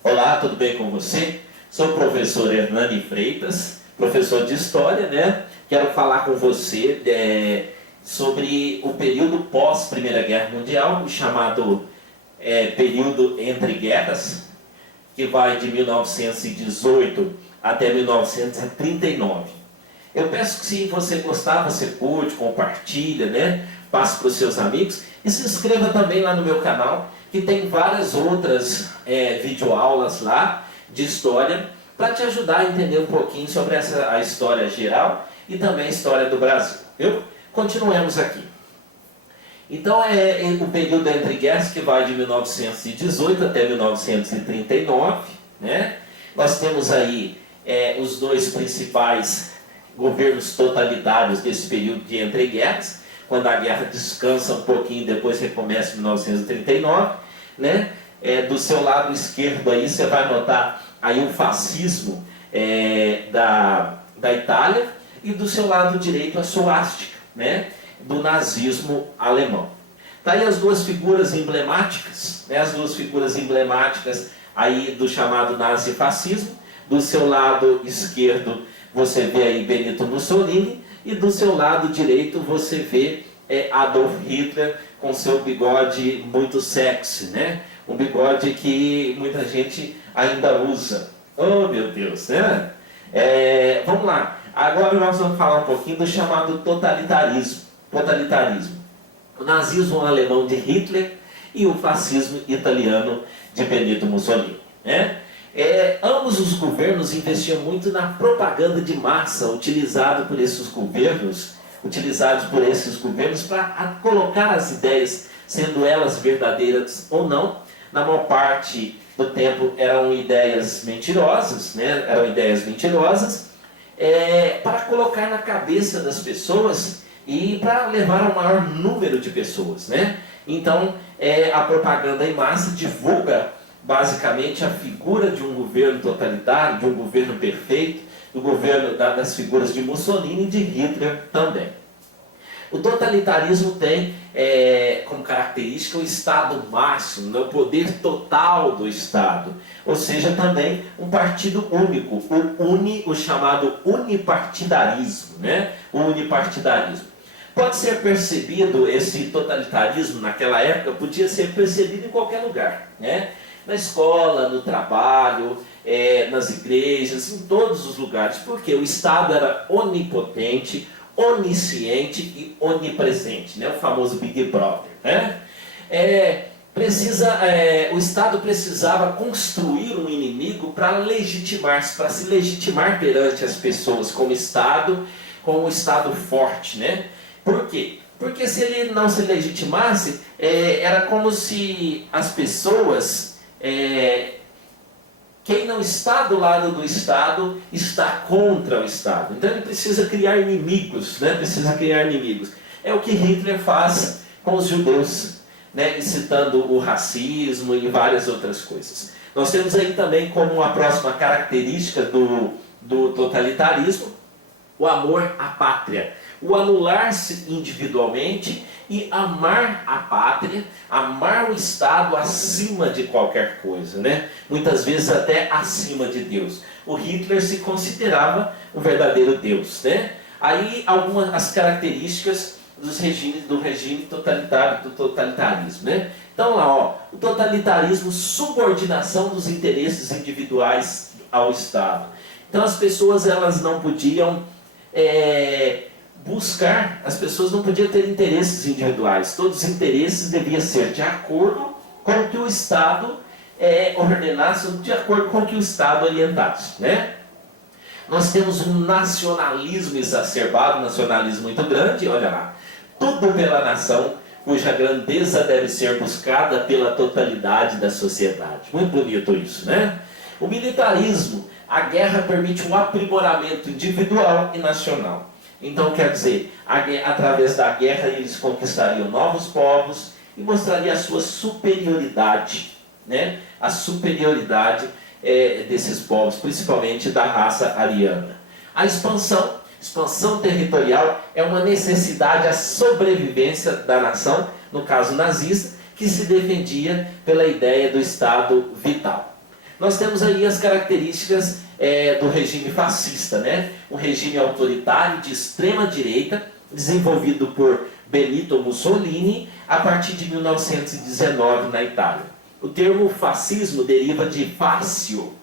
Olá, tudo bem com você? Sou o professor Hernani Freitas, professor de História, né? Quero falar com você sobre o período pós-Primeira Guerra Mundial, o chamado período entre guerras, que vai de 1918 até 1939. Eu peço que, se você gostar, você curte, compartilha, né? Passe para os seus amigos e se inscreva também lá no meu canal, que tem várias outras videoaulas lá de história para te ajudar a entender um pouquinho sobre a história geral e também a história do Brasil. Continuemos aqui. Então o período entre guerras, que vai de 1918 até 1939, né? Nós temos aí os dois principais governos totalitários desse período de entre guerras, quando a guerra descansa um pouquinho, depois recomeça em 1939, né? Do seu lado esquerdo aí você vai notar aí o fascismo da Itália, e do seu lado direito a suástica, né? Do nazismo alemão. Tá aí as duas figuras emblemáticas, né? As duas figuras emblemáticas aí do chamado nazifascismo. Do seu lado esquerdo você vê aí Benito Mussolini, e do seu lado direito você vê Adolf Hitler com seu bigode muito sexy, né? Um bigode que muita gente ainda usa. Oh, meu Deus, né? Vamos lá. Agora nós vamos falar um pouquinho do chamado totalitarismo. O nazismo alemão de Hitler e o fascismo italiano de Benito Mussolini, né? Ambos os governos investiam muito na propaganda de massa utilizada por esses governos para colocar as ideias, sendo elas verdadeiras ou não. Na maior parte do tempo eram ideias mentirosas, né? Para colocar na cabeça das pessoas e para levar ao maior número de pessoas, né? Então, a propaganda em massa divulga basicamente a figura de um governo totalitário, de um governo perfeito, do governo das figuras de Mussolini e de Hitler também. O totalitarismo tem como característica o Estado máximo, né? O poder total do Estado, ou seja, também um partido único, o chamado unipartidarismo, né? O unipartidarismo. Pode ser percebido, esse totalitarismo naquela época podia ser percebido em qualquer lugar, né? Na escola, no trabalho, nas igrejas, em todos os lugares, porque o Estado era onipotente, onisciente e onipresente, né? O famoso Big Brother, né? O Estado precisava construir um inimigo para se legitimar perante as pessoas como um Estado forte, né? Por quê? Porque se ele não se legitimasse, era como se as pessoas... quem não está do lado do Estado está contra o Estado. Então ele precisa criar inimigos, né? É o que Hitler faz com os judeus, né? Incitando o racismo e várias outras coisas. Nós temos aí também como a próxima característica do totalitarismo o amor à pátria, o anular-se individualmente e amar a pátria, amar o Estado acima de qualquer coisa, né? Muitas vezes até acima de Deus. O Hitler se considerava um verdadeiro Deus, né? Aí algumas características do regime totalitário, do totalitarismo, né? Então lá, o totalitarismo, subordinação dos interesses individuais ao Estado. Então as pessoas elas não podiam as pessoas não podiam ter interesses individuais. Todos os interesses deviam ser de acordo com o que o Estado ordenasse, de acordo com o que o Estado orientasse, né? Nós temos um nacionalismo exacerbado, um nacionalismo muito grande, olha lá. Tudo pela nação, cuja grandeza deve ser buscada pela totalidade da sociedade. Muito bonito isso, né? O militarismo, a guerra permite um aprimoramento individual e nacional. Então, quer dizer, através da guerra eles conquistariam novos povos e mostrariam a sua superioridade, né? A superioridade desses povos, principalmente da raça ariana. A expansão territorial é uma necessidade à sobrevivência da nação, no caso nazista, que se defendia pela ideia do Estado vital. nós temos aí as características do regime fascista, né? Um regime autoritário de extrema direita, desenvolvido por Benito Mussolini a partir de 1919 na Itália. O termo fascismo deriva de fascio,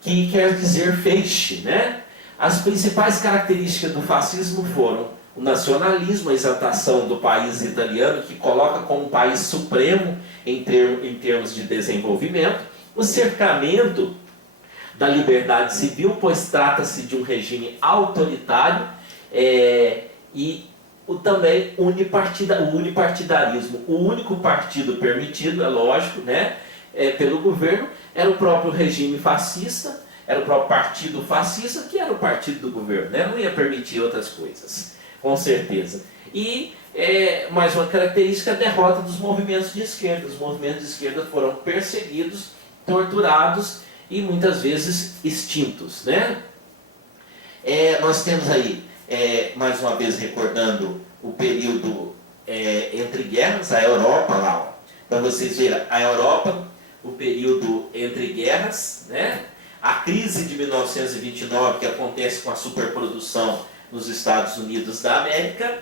que quer dizer feixe, né? As principais características do fascismo foram o nacionalismo, a exaltação do país italiano, que coloca como um país supremo em termos de desenvolvimento, o cercamento da liberdade civil, pois trata-se de um regime autoritário, e também o unipartidarismo. O único partido permitido, é lógico, né, pelo governo, era o próprio regime fascista, era o próprio partido fascista, que era o partido do governo, né? Não ia permitir outras coisas, com certeza. E, mais uma característica, a derrota dos movimentos de esquerda. Os movimentos de esquerda foram perseguidos, torturados e muitas vezes extintos, né? Nós temos aí, mais uma vez recordando o período entre guerras, a Europa lá, para vocês verem, a Europa, o período entre guerras, né? A crise de 1929, que acontece com a superprodução nos Estados Unidos da América,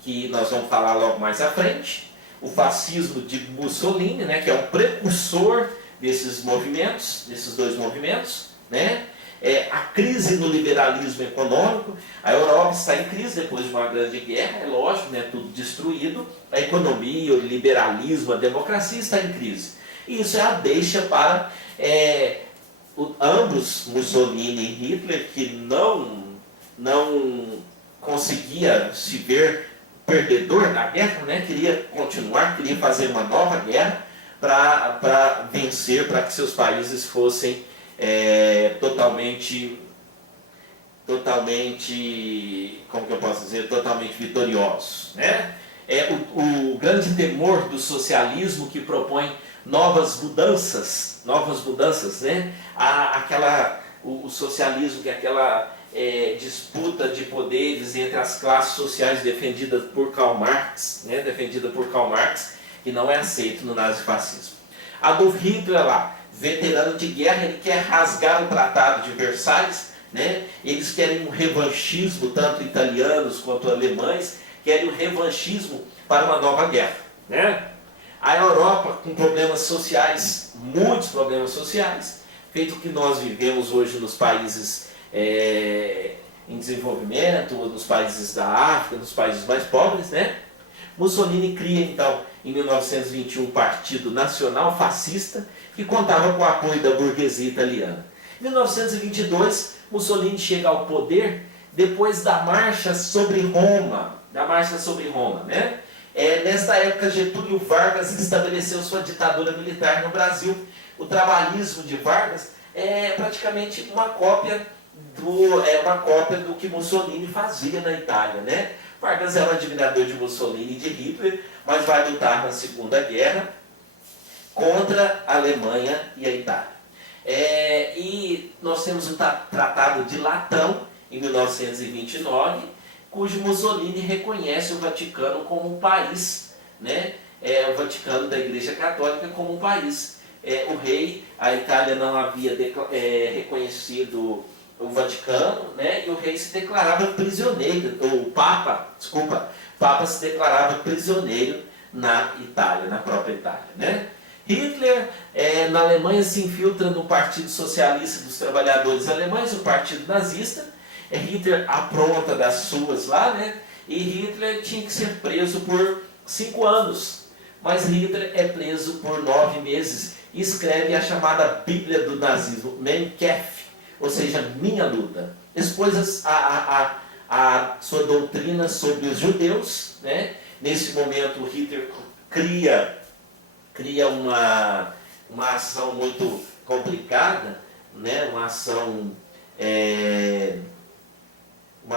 que nós vamos falar logo mais à frente, o fascismo de Mussolini, né, que é o precursor desses movimentos, desses dois movimentos, né? A crise no liberalismo econômico. A Europa está em crise depois de uma grande guerra, é lógico, né, tudo destruído. A economia, o liberalismo, a democracia está em crise. E isso é a deixa para ambos, Mussolini e Hitler, que não conseguia se ver perdedor na guerra, né? Queria continuar, queria fazer uma nova guerra para vencer, para que seus países fossem totalmente, como que eu posso dizer, totalmente vitoriosos, né? O grande temor do socialismo, que propõe novas mudanças, né? O socialismo, que é aquela disputa de poderes entre as classes sociais defendida por Karl Marx, né? Que não é aceito no nazifascismo. Adolf Hitler lá, veterano de guerra, ele quer rasgar o Tratado de Versalhes, né? Eles querem um revanchismo, tanto italianos quanto alemães, querem um revanchismo para uma nova guerra, né? A Europa, com problemas sociais, muitos problemas sociais, feito o que nós vivemos hoje nos países em desenvolvimento, nos países da África, nos países mais pobres, né? Mussolini cria, então, em 1921, um partido nacional fascista que contava com o apoio da burguesia italiana. Em 1922, Mussolini chega ao poder depois da Marcha sobre Roma, né? Nesta época, Getúlio Vargas estabeleceu sua ditadura militar no Brasil. O trabalhismo de Vargas é praticamente uma cópia do que Mussolini fazia na Itália, né? Vargas era um admirador de Mussolini e de Hitler, mas vai lutar na Segunda Guerra contra a Alemanha e a Itália. E nós temos o Tratado de Latão, em 1929, cujo Mussolini reconhece o Vaticano como um país, né? O Vaticano da Igreja Católica como um país. A Itália não havia reconhecido o Vaticano, né? E o rei se declarava prisioneiro, o Papa se declarava prisioneiro na Itália, na própria Itália, né? Hitler, na Alemanha, se infiltra no Partido Socialista dos Trabalhadores Alemães, o Partido Nazista. Hitler apronta das suas lá, né? E Hitler tinha que ser preso por 5 anos, mas Hitler é preso por 9 meses e escreve a chamada Bíblia do Nazismo, Mein Kampf, ou seja, Minha Luta. Expôs a sua doutrina sobre os judeus, né? Nesse momento, Hitler cria uma ação muito complicada, né? Uma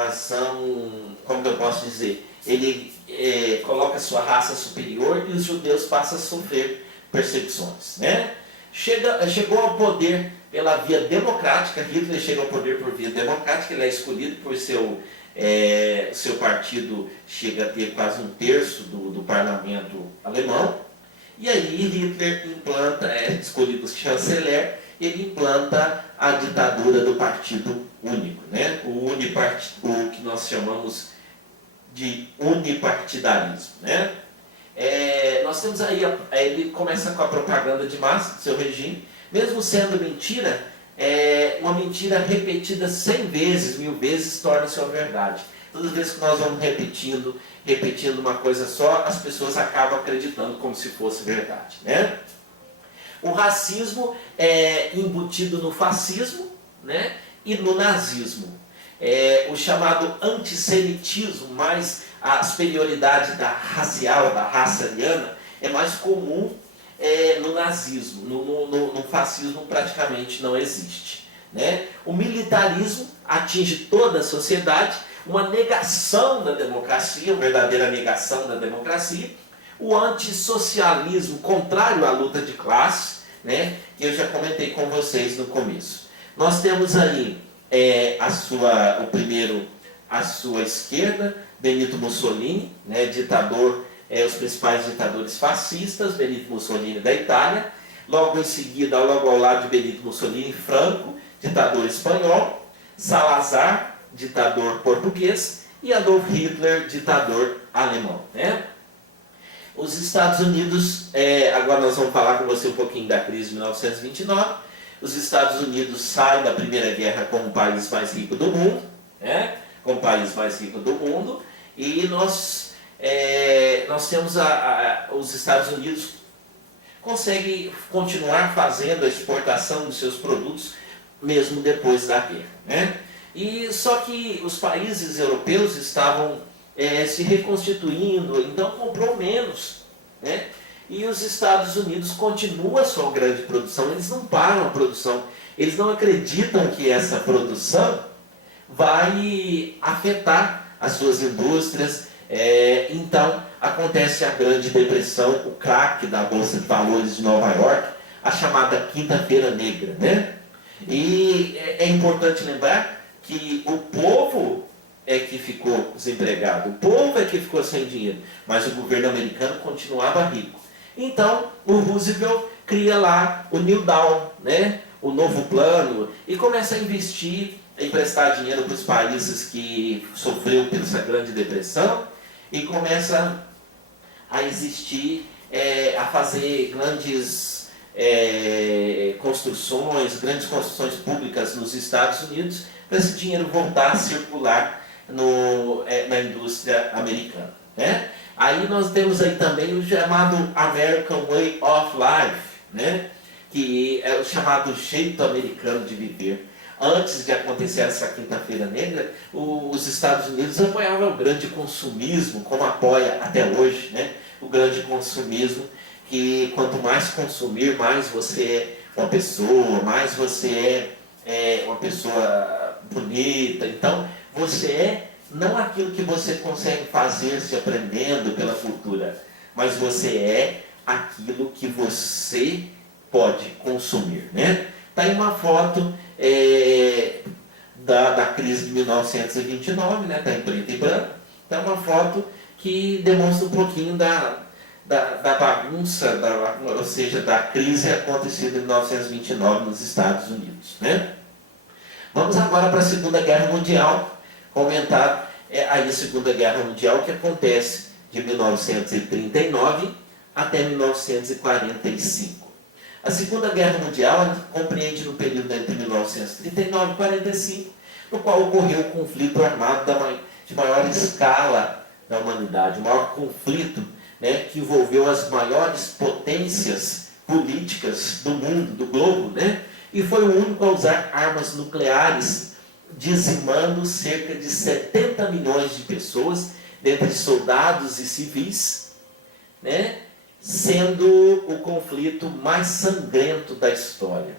ação, como que eu posso dizer? Ele coloca sua raça superior e os judeus passam a sofrer perseguições, né? Chegou ao poder pela via democrática. Hitler chega ao poder por via democrática, ele é escolhido por seu partido, chega a ter quase 1/3 do parlamento alemão, E aí Hitler implanta, é escolhido chanceler, ele implanta a ditadura do partido único, né? O que nós chamamos de unipartidarismo, né? Nós temos aí, ele começa com a propaganda de massa do seu regime, mesmo sendo mentira, uma mentira repetida 100 vezes, 1000 vezes, torna-se uma verdade. Todas as vezes que nós vamos repetindo uma coisa só, as pessoas acabam acreditando como se fosse verdade, né? O racismo é embutido no fascismo, né? E no nazismo. O chamado antissemitismo, mais a superioridade racial, da raça ariana, é mais comum no nazismo. No fascismo praticamente não existe, né? O militarismo atinge toda a sociedade, uma negação da democracia, uma verdadeira negação da democracia. O antissocialismo, contrário à luta de classe, né? Que eu já comentei com vocês no começo. Nós temos aí à sua esquerda, Benito Mussolini, né? Ditador, os principais ditadores fascistas, Benito Mussolini da Itália. Logo em seguida, logo ao lado de Benito Mussolini, Franco, ditador espanhol. Salazar, ditador português, e Adolf Hitler, ditador alemão, né? Os Estados Unidos, agora nós vamos falar com você um pouquinho da crise de 1929. Os Estados Unidos saem da Primeira Guerra como o país mais rico do mundo, né? Como o país mais rico do mundo, e nós temos os Estados Unidos conseguem continuar fazendo a exportação dos seus produtos mesmo depois da guerra, né? E só que os países europeus estavam se reconstituindo, então comprou menos, né? E os Estados Unidos continuam a sua grande produção, eles não param a produção, eles não acreditam que essa produção vai afetar as suas indústrias, então acontece a Grande Depressão, o crack da Bolsa de Valores de Nova York, a chamada Quinta-feira Negra, né? E é importante lembrar que o povo é que ficou desempregado, o povo é que ficou sem dinheiro, mas o governo americano continuava rico. Então, o Roosevelt cria lá o New Deal, né? O novo plano, e começa a investir, a emprestar dinheiro para os países que sofreram por essa Grande Depressão, e começa a existir, a fazer grandes grandes construções públicas nos Estados Unidos, para esse dinheiro voltar a circular na indústria americana, né? Aí nós temos aí também o chamado American Way of Life, né? Que é o chamado jeito americano de viver. Antes de acontecer essa Quinta-feira Negra, os Estados Unidos apoiavam o grande consumismo, como apoia até hoje, né? O grande consumismo, que quanto mais consumir, mais você é uma pessoa, mais você é uma pessoa bonita. Então, você é não aquilo que você consegue fazer se aprendendo pela cultura, mas você é aquilo que você pode consumir, né? Tá aí uma foto da crise de 1929, né? Tá em preto e branco. Tá uma foto que demonstra um pouquinho da bagunça, ou seja, da crise acontecida em 1929 nos Estados Unidos, né? Vamos agora para a Segunda Guerra Mundial, comentar aí a Segunda Guerra Mundial, que acontece de 1939 até 1945. A Segunda Guerra Mundial compreende no período entre 1939 e 1945, no qual ocorreu um conflito armado de maior escala da humanidade, o maior conflito, né, que envolveu as maiores potências políticas do mundo, do globo, né? E foi o único a usar armas nucleares, dizimando cerca de 70 milhões de pessoas, dentre soldados e civis, né? Sendo o conflito mais sangrento da história.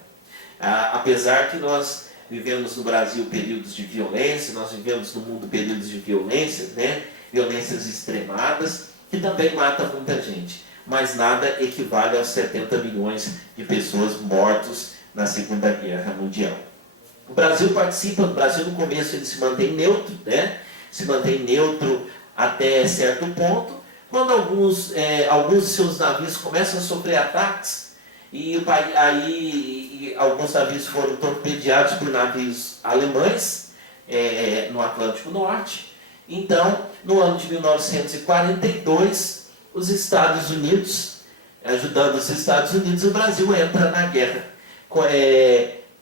Apesar que nós vivemos no Brasil períodos de violência, nós vivemos no mundo períodos de violência, né? Violências extremadas, que também matam muita gente, mas nada equivale aos 70 milhões de pessoas mortas na Segunda Guerra Mundial. O Brasil participa, no no começo ele se mantém neutro, né? Se mantém neutro até certo ponto, Quando alguns de seus navios começam a sofrer ataques, e alguns navios foram torpedeados por navios alemães no Atlântico Norte. Então, no ano de 1942, os Estados Unidos, ajudando os Estados Unidos, o Brasil entra na guerra,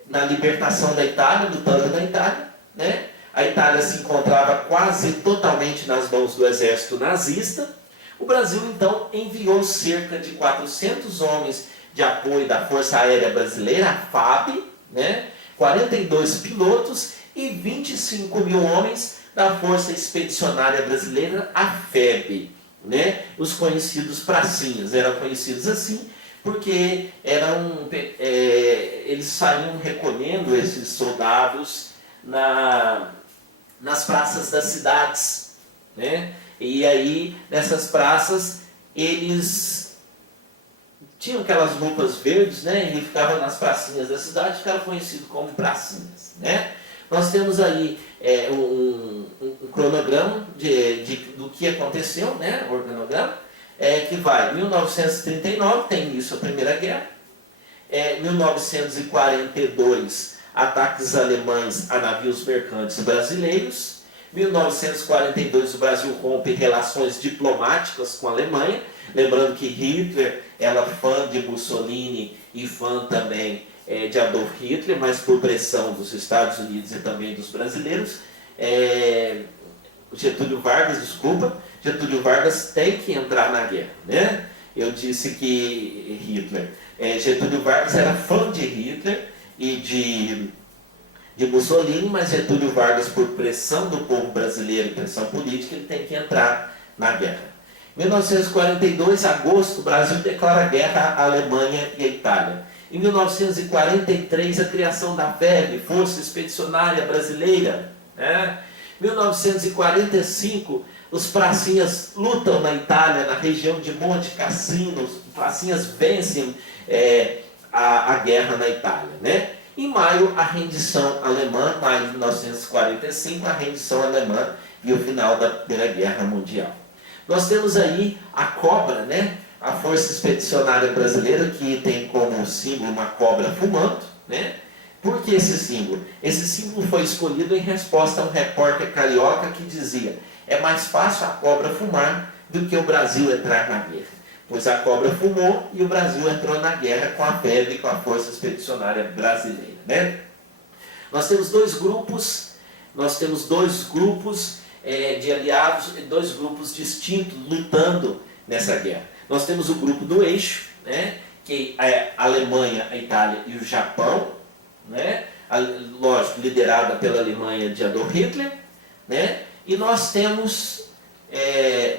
na libertação da Itália, lutando na Itália, né? A Itália se encontrava quase totalmente nas mãos do exército nazista. O Brasil, então, enviou cerca de 400 homens de apoio da Força Aérea Brasileira, a FAB, né? 42 pilotos e 25 mil homens da Força Expedicionária Brasileira, a FEB, né? Os conhecidos pracinhas, eram conhecidos assim porque eles saíam recolhendo esses soldados nas praças das cidades, né? E aí, nessas praças, eles tinham aquelas roupas verdes, né? E ficavam nas pracinhas da cidade, ficaram conhecidos como pracinhas, né? Nós temos aí um cronograma do que aconteceu, né? O organograma, que vai 1939, tem início a Primeira Guerra, 1942, ataques alemães a navios mercantes brasileiros. 1942, o Brasil rompe relações diplomáticas com a Alemanha. Lembrando que Hitler era fã de Mussolini e fã também de Adolf Hitler, mas por pressão dos Estados Unidos e também dos brasileiros. Getúlio Vargas tem que entrar na guerra, né? Eu disse que Getúlio Vargas era fã de Hitler e de Mussolini, mas Getúlio Vargas, por pressão do povo brasileiro e pressão política, ele tem que entrar na guerra. Em 1942, agosto, o Brasil declara guerra à Alemanha e à Itália. Em 1943, a criação da FEB, Força Expedicionária Brasileira. Né? Em 1945, os pracinhas lutam na Itália, na região de Monte Cassino. Os pracinhas vencem a guerra na Itália, né? Em maio, a rendição alemã, maio de 1945, a rendição alemã e o final da Primeira Guerra Mundial. Nós temos aí a cobra, né? A Força Expedicionária Brasileira, que tem como símbolo uma cobra fumando, né? Por que esse símbolo? Esse símbolo foi escolhido em resposta a um repórter carioca que dizia: é mais fácil a cobra fumar do que o Brasil entrar na guerra. Pois a cobra fumou e o Brasil entrou na guerra com a FEB e com a Força Expedicionária Brasileira, né? Nós temos dois grupos de aliados, dois grupos distintos lutando nessa guerra. Nós temos o grupo do eixo, né? Que é a Alemanha, a Itália e o Japão, né? Lógico, liderada pela Alemanha de Adolf Hitler, né? E nós temos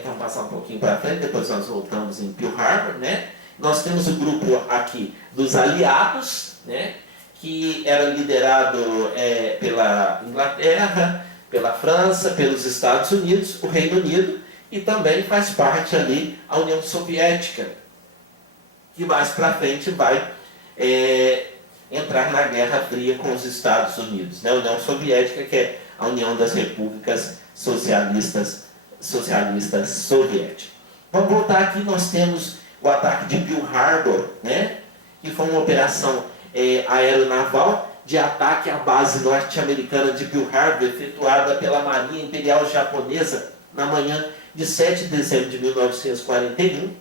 vamos passar um pouquinho para frente, depois nós voltamos em Pearl Harbor, né? Nós temos o grupo aqui dos aliados, né? Que era liderado pela Inglaterra, pela França, pelos Estados Unidos, o Reino Unido, e também faz parte ali a União Soviética, que mais para frente vai entrar na Guerra Fria com os Estados Unidos, né? A União Soviética, que é a União das Repúblicas Socialistas Soviéticas. Vamos voltar aqui, nós temos o ataque de Pearl Harbor, né? Que foi uma operação aeronaval de ataque à base norte-americana de Pearl Harbor, efetuada pela Marinha Imperial Japonesa na manhã de 7 de dezembro de 1941,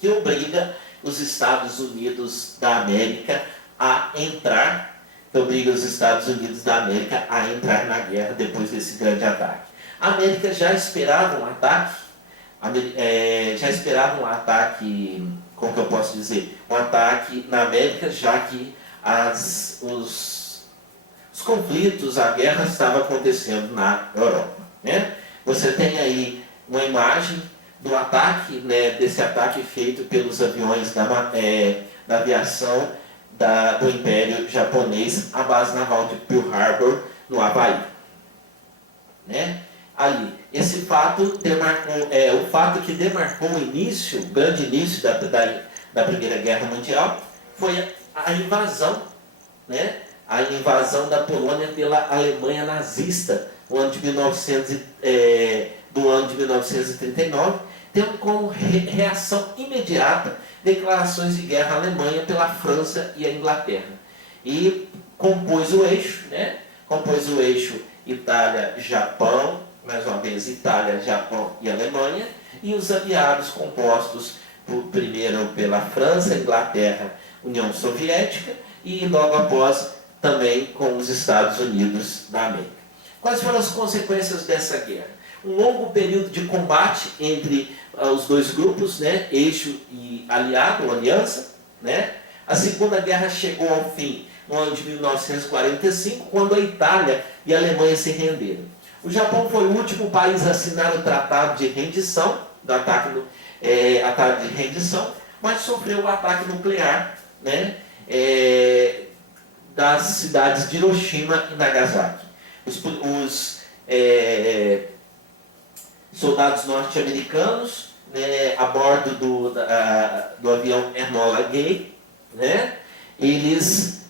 que obriga os Estados Unidos da América a entrar na guerra depois desse grande ataque. A América já esperava um ataque, como que eu posso dizer? Um ataque na América, já que os conflitos, a guerra estava acontecendo na Europa, né? Você tem aí uma imagem do ataque, né, desse ataque feito pelos aviões da aviação do Império Japonês à base naval de Pearl Harbor, no Havaí, né? Ali, esse fato o fato que demarcou o grande início da Primeira Guerra Mundial foi a invasão, né? A invasão da Polônia pela Alemanha nazista do ano de 1939, tendo como reação imediata declarações de guerra à Alemanha pela França e a Inglaterra. E compôs o eixo, né? Compôs o eixo Itália-Japão, mais uma vez Itália, Japão e Alemanha, e os aliados compostos primeiro pela França, Inglaterra, União Soviética, e logo após também com os Estados Unidos da América. Quais foram as consequências dessa guerra? Um longo período de combate entre os dois grupos, né? Eixo e aliado, ou aliança, né? A Segunda Guerra chegou ao fim no ano de 1945, quando a Itália e a Alemanha se renderam. O Japão foi o último país a assinar o Tratado de Rendição, ataque de rendição, mas sofreu o ataque nuclear, né? Das cidades de Hiroshima e Nagasaki. Os soldados norte-americanos, né, a bordo do avião Enola Gay, né, eles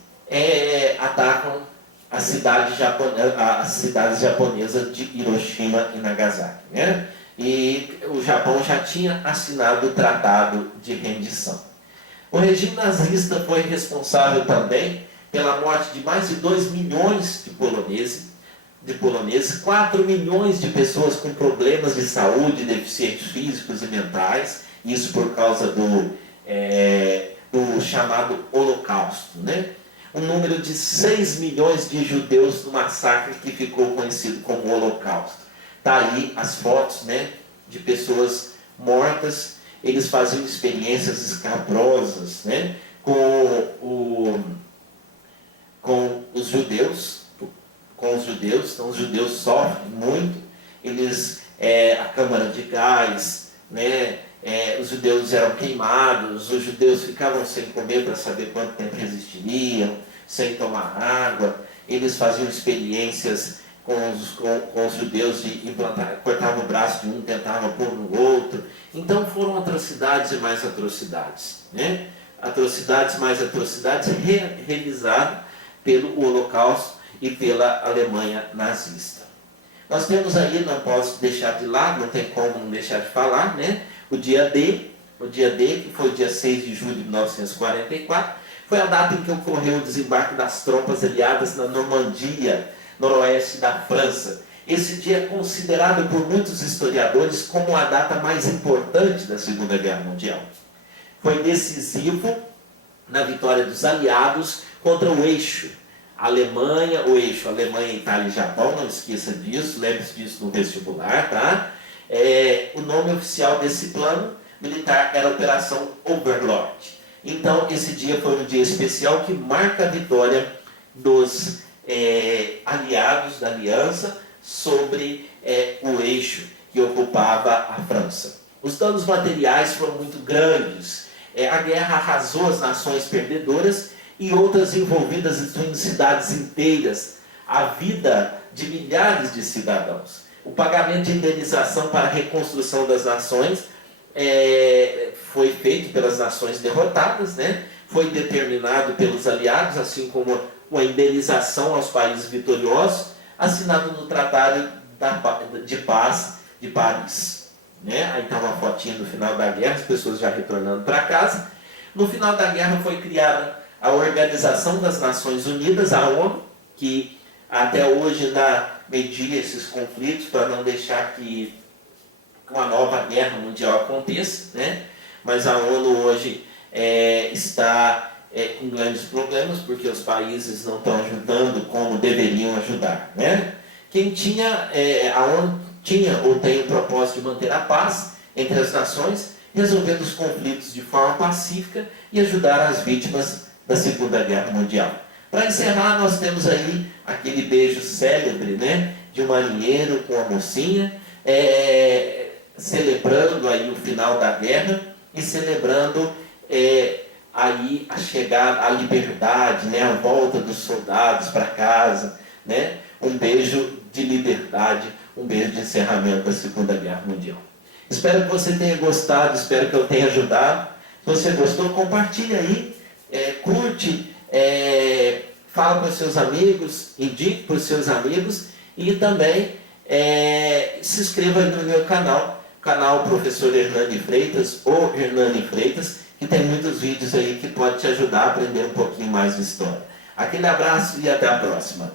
atacam as cidades japonesas de Hiroshima e Nagasaki, né? E o Japão já tinha assinado o Tratado de Rendição. O regime nazista foi responsável também pela morte de mais de 2 milhões de poloneses, 4 milhões de pessoas com problemas de saúde, deficientes físicos e mentais, isso por causa do chamado Holocausto, né? Um número de 6 milhões de judeus no massacre que ficou conhecido como Holocausto. Está aí as fotos, né, de pessoas mortas. Eles faziam experiências escabrosas, né, com os judeus. Então os judeus sofrem muito. A câmara de gás, né, os judeus eram queimados, os judeus ficavam sem comer para saber quanto tempo resistiriam, sem tomar água. Eles faziam experiências com os judeus de implantar, cortavam o braço de um, tentavam pôr no outro. Então foram atrocidades e mais atrocidades, né? Atrocidades mais atrocidades realizadas pelo Holocausto e pela Alemanha nazista. Nós temos aí, não posso deixar de lado, não tem como não deixar de falar, né? O dia D, que foi o dia 6 de julho de 1944, foi a data em que ocorreu o desembarque das tropas aliadas na Normandia, noroeste da França. Esse dia é considerado por muitos historiadores como a data mais importante da Segunda Guerra Mundial. Foi decisivo na vitória dos aliados contra o eixo Alemanha, Itália e Japão, não esqueça disso, lembre-se disso no vestibular, tá? O nome oficial desse plano militar era Operação Overlord. Então, esse dia foi um dia especial que marca a vitória dos aliados da aliança sobre o eixo que ocupava a França. Os danos materiais foram muito grandes. A guerra arrasou as nações perdedoras e outras envolvidas em cidades inteiras, a vida de milhares de cidadãos. O pagamento de indenização para a reconstrução das nações foi feito pelas nações derrotadas, né? Foi determinado pelos aliados, assim como uma indenização aos países vitoriosos, assinado no Tratado de Paz de Paris. Né? Aí está uma fotinha do final da guerra, as pessoas já retornando para casa. No final da guerra foi criada a Organização das Nações Unidas, a ONU, que até hoje ainda media esses conflitos para não deixar que uma nova guerra mundial aconteça, né? Mas a ONU hoje está com grandes problemas, porque os países não estão ajudando como deveriam ajudar, né? A ONU tinha ou tem o propósito de manter a paz entre as nações, resolvendo os conflitos de forma pacífica e ajudar as vítimas da Segunda Guerra Mundial. Para encerrar, nós temos aí aquele beijo célebre, né, de um marinheiro com a mocinha, celebrando aí o final da guerra e celebrando aí a chegada, a liberdade, né, a volta dos soldados para casa, né, um beijo de liberdade, um beijo de encerramento da Segunda Guerra Mundial. Espero que você tenha gostado, espero que eu tenha ajudado. Se você gostou, compartilhe aí, curte, fala para os seus amigos, indique para os seus amigos e também se inscreva aí no meu canal canal Professor Hernani Freitas ou Hernani Freitas, que tem muitos vídeos aí que pode te ajudar a aprender um pouquinho mais de história. Aquele abraço e até a próxima.